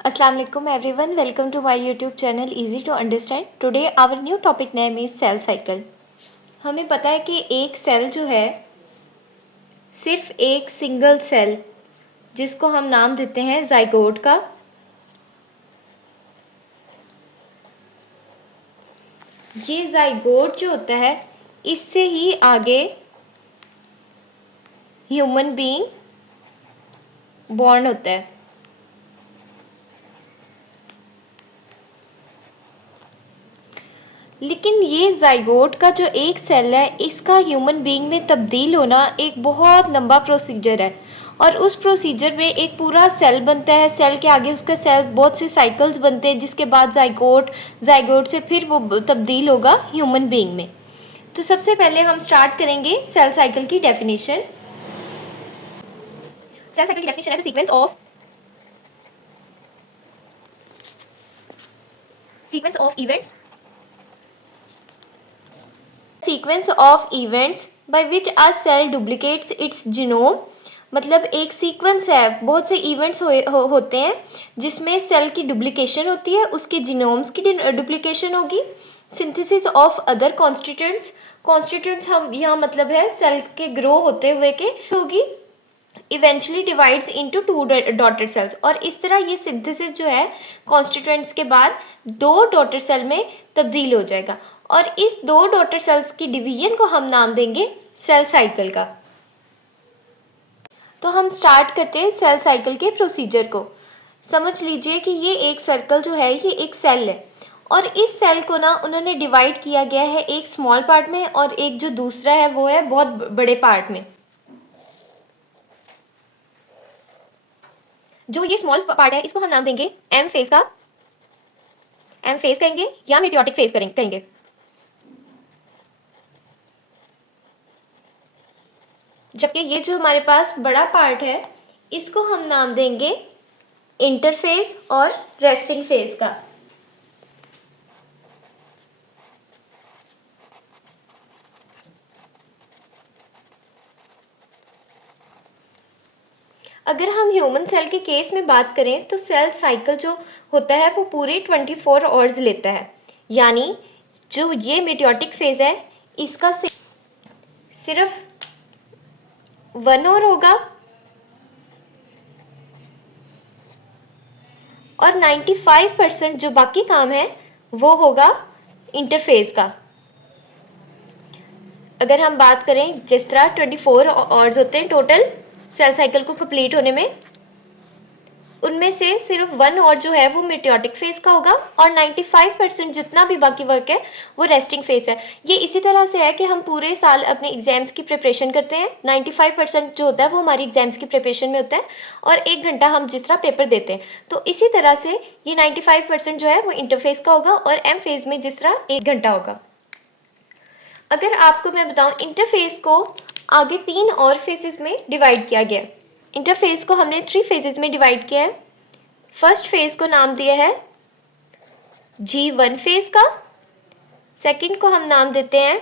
Assalamu alaikum everyone, welcome to my YouTube channel Easy to Understand. Today our new topic name is cell cycle. हमें पता है कि एक cell जो है सिर्फ एक सिंगल सेल जिसको हम नाम देते हैं जाइगोट का, ये जाइगोट जो होता है इससे ही आगे ह्यूमन बीइंग बॉर्न होता है। लेकिन ये जाइगोट का जो एक सेल है इसका ह्यूमन बीइंग में तब्दील होना एक बहुत लंबा प्रोसीजर है और उस प्रोसीजर में एक पूरा सेल बनता है। सेल के आगे उसका सेल बहुत से साइकिल्स बनते हैं जिसके बाद जाइगोट से फिर वो तब्दील होगा ह्यूमन बीइंग में। तो सबसे पहले हम स्टार्ट करेंगे सेल साइकिल की डेफिनेशन। सेल साइकिल की डेफिनेशन है the sequence of events by which a cell duplicates its genome। मतलब एक सीक्वेंस है, बहुत से इवेंट्स होते हैं जिसमें सेल की डुप्लीकेशन होती है, उसके जीनोम्स की डुप्लीकेशन होगी, सिंथेसिस ऑफ अदर कॉन्स्टिट्यूएंट्स हम यहाँ मतलब है सेल के ग्रो होते हुए के होगी, eventually divides into two daughter cells. और इस तरह ये सिंथेसिस जो है कॉन्स्टिट्यूएंट्स के बाद दो डॉटर सेल में तब्दील हो जाएगा और इस दो डॉटर सेल्स की डिवीजन को हम नाम देंगे सेल साइकिल का। तो हम स्टार्ट करते हैं सेल साइकिल के प्रोसीजर को। समझ लीजिए कि ये एक सर्कल जो है ये एक सेल है और इस सेल को ना उन्होंने डिवाइड किया गया है एक स्मॉल पार्ट में और एक जो दूसरा है वो है बहुत बड़े पार्ट में। जो ये स्मॉल पार्ट है इसको हम नाम देंगे एम फेज कहेंगे या मेटियोटिक फेज कहेंगे। जबकि ये जो हमारे पास बड़ा पार्ट है इसको हम नाम देंगे इंटरफेज और रेस्टिंग फेज का। अगर हम ह्यूमन सेल के केस में बात करें तो सेल साइकिल जो होता है वो पूरे 24 आवर्स लेता है, यानी जो ये मेटियोटिक फेज है इसका सिर्फ 1 आवर होगा और 95% जो बाकी काम है वो होगा इंटरफेज का। अगर हम बात करें जिस तरह 24 आवर्स होते हैं टोटल सेल साइकिल को कंप्लीट होने में, उनमें से सिर्फ 1 आवर जो है वो मेटियोटिक फेज का होगा और 95% जितना भी बाकी वर्क है वो रेस्टिंग फेज है। ये इसी तरह से है कि हम पूरे साल अपने एग्जाम्स की प्रिपरेशन करते हैं, 95% जो होता है वो हमारी एग्जाम्स की प्रिपरेशन में होता है और 1 घंटा हम जिस तरह पेपर देते हैं। तो इसी तरह से ये 95% जो है वो इंटरफेज का होगा और एम फेज में जिस तरह 1 घंटा होगा। अगर आपको मैं बताऊँ इंटरफेज को आगे 3 और फेजेस में डिवाइड किया गया। इंटरफेज को हमने 3 फेजेस में डिवाइड किया है। फर्स्ट फेज को नाम दिया है G1 फेज का, सेकंड को हम नाम देते हैं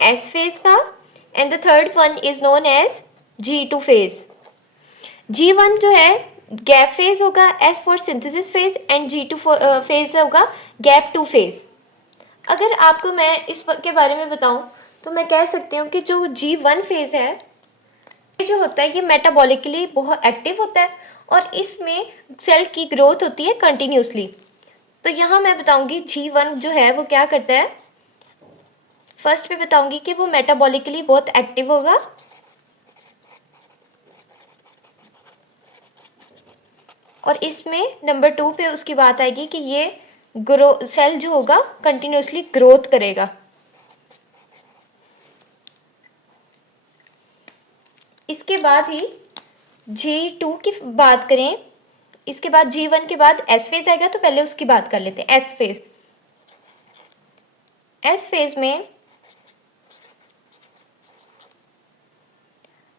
S फेज का and the third one is known as G2 phase. G1 जो है गैप फेज होगा, S for synthesis phase and G2 phase होगा गैप 2 फेज। अगर आपको मैं इस के बारे में बताऊं तो मैं कह सकती हूँ कि जो G1 फेज है ये जो होता है ये मेटाबॉलिकली बहुत एक्टिव होता है और इसमें सेल की ग्रोथ होती है कंटिन्यूसली। तो यहाँ मैं बताऊंगी G1 जो है वो क्या करता है। फर्स्ट पे बताऊंगी कि वो मेटाबॉलिकली बहुत एक्टिव होगा और इसमें नंबर 2 पे उसकी बात आएगी कि ये सेल जो होगा कंटिन्यूसली ग्रोथ करेगा। इसके बाद ही G2 की बात करें, इसके बाद G1 के बाद S फेज आएगा तो पहले उसकी बात कर लेते हैं। S फेज में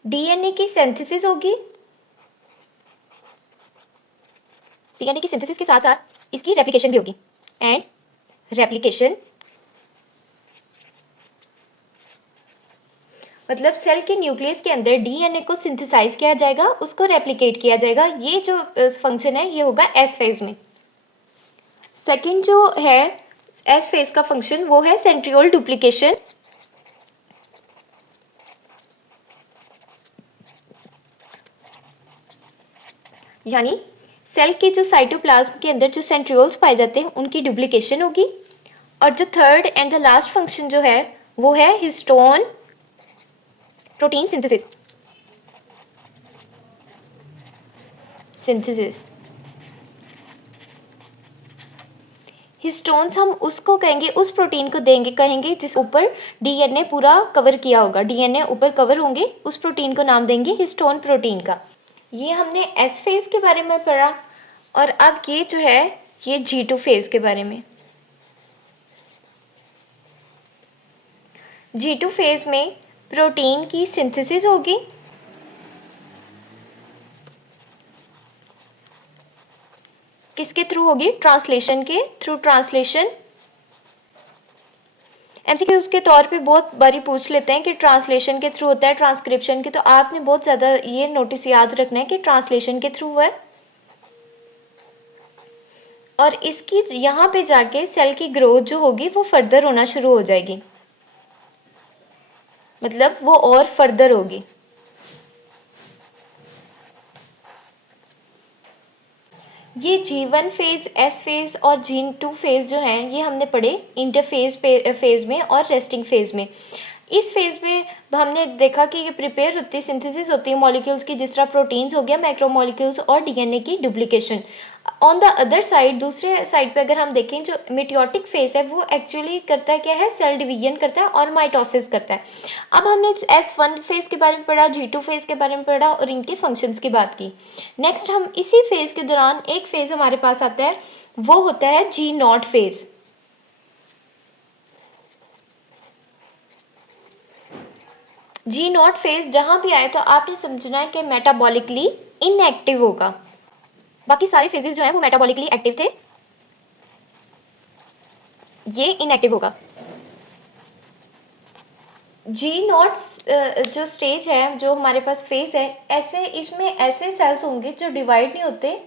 डीएनए की सिंथेसिस होगी, डीएनए की सिंथेसिस के साथ साथ इसकी रेप्लिकेशन भी होगी एंड रेप्लिकेशन मतलब सेल के न्यूक्लियस के अंदर डीएनए को सिंथेसाइज किया जाएगा, उसको रेप्लिकेट किया जाएगा। ये जो फंक्शन है ये होगा एस फेज में। सेकंड जो है एस फेज का फंक्शन वो है सेंट्रियोल डुप्लीकेशन। यानी सेल के जो साइटोप्लाज्म के अंदर जो सेंट्रियोल्स पाए जाते हैं उनकी डुप्लीकेशन होगी। और जो third and the last function जो है वो है हिस्टोन प्रोटीन सिंथेसिस। हिस्टोन्स हम उसको कहेंगे, उस प्रोटीन को कहेंगे जिस ऊपर डीएनए पूरा कवर किया होगा, डीएनए ऊपर कवर होंगे, उस प्रोटीन को नाम देंगे हिस्टोन प्रोटीन का। ये हमने एस फेज के बारे में पढ़ा। और अब ये जो है ये G2 फेज के बारे में। G2 फेज में प्रोटीन की सिंथेसिस होगी। किसके थ्रू होगी? ट्रांसलेशन के थ्रू। ट्रांसलेशन एमसीक्यूज के तौर पे बहुत बारी पूछ लेते हैं कि ट्रांसलेशन के थ्रू होता है, ट्रांसक्रिप्शन के, तो आपने बहुत ज़्यादा ये नोटिस याद रखना है कि ट्रांसलेशन के थ्रू है। और इसकी यहाँ पे जाके सेल की ग्रोथ जो होगी वो फर्दर होना शुरू हो जाएगी, मतलब वो और फर्दर होगी। ये G1 फेज, एस फेज और G2 फेज जो हैं ये हमने पढ़े इंटरफेज फेज में और रेस्टिंग फेज में। इस फेज में हमने देखा कि ये प्रिपेयर होती है, सिंथेसिस होती है मॉलिक्यूल्स की, जिस तरह प्रोटीन्स हो गया, मैक्रोमोलिक्यूल्स और डीएनए की duplication. On the other side, दूसरे साइड पे अगर हम देखें जो मिटोटिक फेज है वो एक्चुअली करता है क्या है? सेल डिवीजन करता है और माइटोसिस करता है। अब हमने S1 फेज के बारे में पढ़ा, G2 फेज के बारे में पढ़ा और इनके फंक्शंस की बात की। नेक्स्ट हम इसी फेज के दौरान एक फेज हमारे पास आता है, वो होता है G0 फेज। G0 फेज जहां भी आए तो आपने समझना है कि मेटाबॉलिकली इनएक्टिव होगा। बाकी सारे फेजेस जो हैं वो मेटाबॉलिकली एक्टिव थे, ये इनएक्टिव होगा। G0 जो स्टेज है, जो हमारे पास फेज है, ऐसे इसमें ऐसे सेल्स होंगे जो डिवाइड नहीं होते,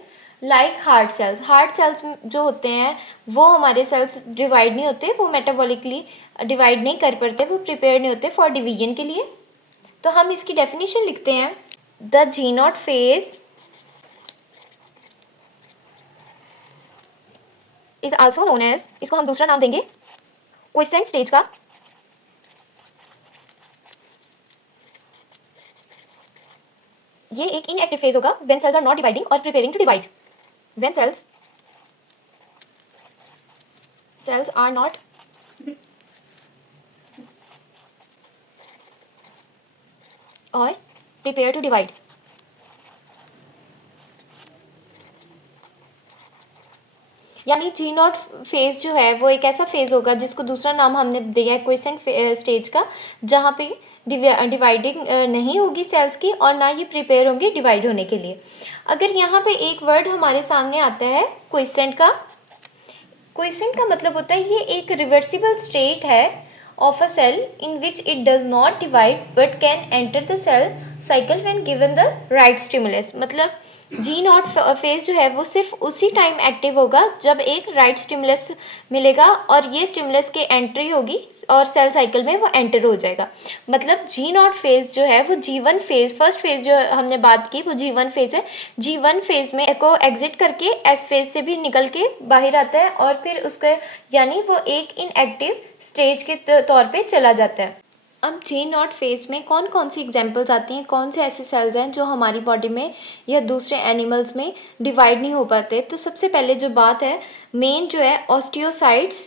like heart cells. Heart cells जो होते हैं वो हमारे सेल्स डिवाइड नहीं होते, वो मेटाबॉलिकली डिवाइड नहीं कर पाते, वो प्रिपेयर नहीं होते फॉर डिवीजन के लिए। तो हम इसकी डेफिनेशन लिखते हैं, the G0 phase is also known as, इसको हम दूसरा नाम देंगे क्विसेंट स्टेज का। ये एक इनएक्टिव फेज होगा when cells are not dividing और preparing to divide. When cells are not और प्रिपेयर टू डिवाइड। यानी G0 फेज जो है वो एक ऐसा फेज होगा जिसको दूसरा नाम हमने दिया है क्विसेंट स्टेज का, जहाँ पे डिवाइडिंग नहीं होगी सेल्स की और ना ये प्रिपेयर होंगे डिवाइड होने के लिए। अगर यहाँ पे एक वर्ड हमारे सामने आता है क्विसेंट का, क्विसेंट का मतलब होता है ये एक रिवर्सिबल स्टेट है of a cell in which it does not divide but can enter the cell cycle when given the right stimulus। मतलब G0 फेज जो है वो सिर्फ उसी टाइम एक्टिव होगा जब एक राइट स्टिमुलस मिलेगा और ये स्टिमुलस के एंट्री होगी और सेल साइकिल में वो एंटर हो जाएगा। मतलब G0 फेज जो है वो G1 फेज, फर्स्ट फेज जो हमने बात की वो G1 फेज है। G1 फेज में को एग्जिट करके एस फेज से भी निकल के बाहर आता है और फिर उसके यानी वो एक इनएक्टिव स्टेज के तौर पे चला जाता है। अब G0 फेज में कौन कौन सी एग्जांपल्स आती हैं, कौन से ऐसे सेल्स हैं जो हमारी बॉडी में या दूसरे एनिमल्स में डिवाइड नहीं हो पाते? तो सबसे पहले जो बात है मेन जो है ऑस्टियोसाइट्स।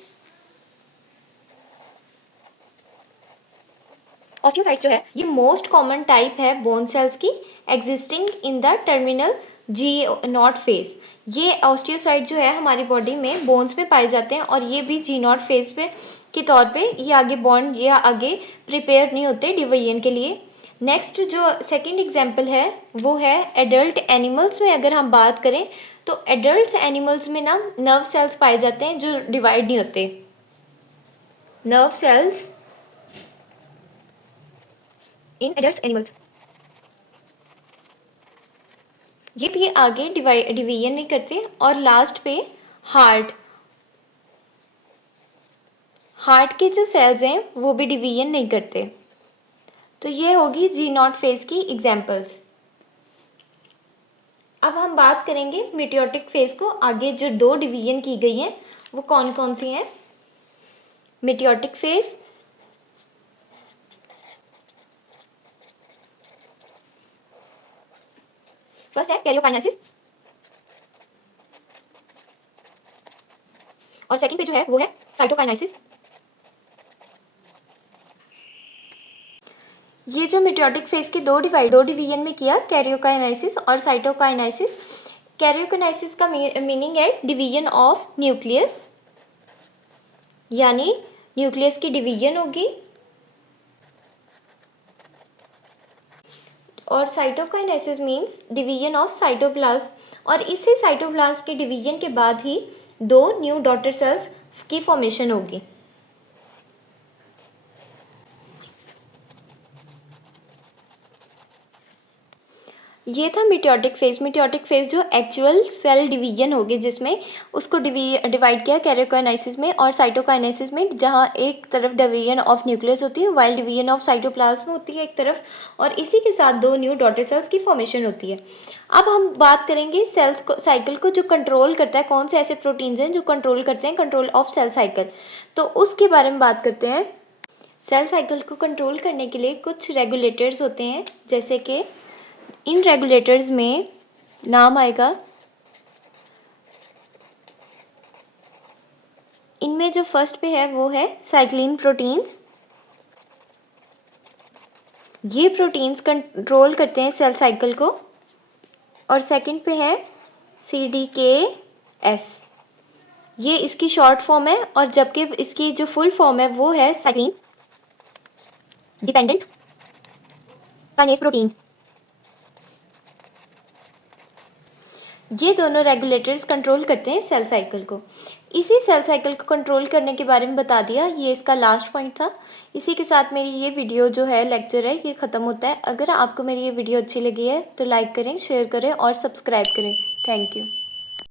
ऑस्टियोसाइट्स जो है ये मोस्ट कॉमन टाइप है बोन सेल्स की existing in the terminal G0 phase. ये ऑस्टियोसाइट जो है हमारी बॉडी में बोन्स में पाए जाते हैं और ये भी G0 फेज पे के तौर पे ये आगे बॉन्ड या आगे प्रिपेयर नहीं होते डिवीजन के लिए। नेक्स्ट जो सेकंड एग्जांपल है वो है एडल्ट एनिमल्स में। अगर हम बात करें तो एडल्ट एनिमल्स में ना नर्व सेल्स पाए जाते हैं जो डिवाइड नहीं होते। Nerve cells in adult animals. ये भी आगे डिवीजन नहीं करते। और लास्ट पे हार्ट के जो सेल्स हैं वो भी डिवीजन नहीं करते। तो ये होगी जी0 फेज की एग्जांपल्स। अब हम बात करेंगे मेटियोटिक फेज को आगे जो 2 डिवीजन की गई हैं वो कौन कौन सी हैं। मेटियोटिक फेज, फर्स्ट है कैरियोकाइनेसिस और सेकंड पे जो है वो है साइटोकाइनेसिस। ये जो मेटियोटिक फेज के दो डिवीजन में किया, कैरियोकाइनेसिस और साइटोकाइनेसिस। कैरियोकाइनेसिस का मीनिंग है डिवीजन ऑफ न्यूक्लियस, यानी न्यूक्लियस की डिवीजन होगी। और cytokinesis means division of cytoplasm, और इसी साइटोप्लाज्म के डिवीजन के बाद ही 2 न्यू डॉटर सेल्स की फॉर्मेशन होगी। ये था मेटियोटिक फेज। मेटियोटिक फेज जो एक्चुअल सेल डिवीजन होगी, जिसमें उसको डिवाइड किया कैरियोकाइनेसिस में और साइटोकाइनेसिस में, जहाँ एक तरफ डिवीजन ऑफ न्यूक्लियस होती है वाइल डिवीजन ऑफ साइटोप्लाज्म होती है एक तरफ, और इसी के साथ 2 न्यू डॉटर सेल्स की फॉर्मेशन होती है। अब हम बात करेंगे सेल्स को, साइकिल को जो कंट्रोल करता है, कौन से ऐसे प्रोटीन्स हैं जो कंट्रोल करते हैं कंट्रोल ऑफ सेल साइकिल, तो उसके बारे में बात करते हैं। सेल साइकिल को कंट्रोल करने के लिए कुछ रेगुलेटर्स होते हैं, जैसे कि इन रेगुलेटर्स में नाम आएगा, इनमें जो फर्स्ट पे है वो है साइक्लिन प्रोटीन्स। ये प्रोटीन्स कंट्रोल करते हैं सेल साइकिल को। और सेकंड पे है CDKS, ये इसकी शॉर्ट फॉर्म है, और जबकि इसकी जो फुल फॉर्म है वो है साइक्लिन डिपेंडेंट काइनेज प्रोटीन। ये दोनों रेगुलेटर्स कंट्रोल करते हैं सेल साइकिल को। इसी सेल साइकिल को कंट्रोल करने के बारे में बता दिया, ये इसका लास्ट पॉइंट था। इसी के साथ मेरी ये वीडियो जो है, लेक्चर है, ये ख़त्म होता है। अगर आपको मेरी ये वीडियो अच्छी लगी है तो लाइक करें, शेयर करें और सब्सक्राइब करें। Thank you.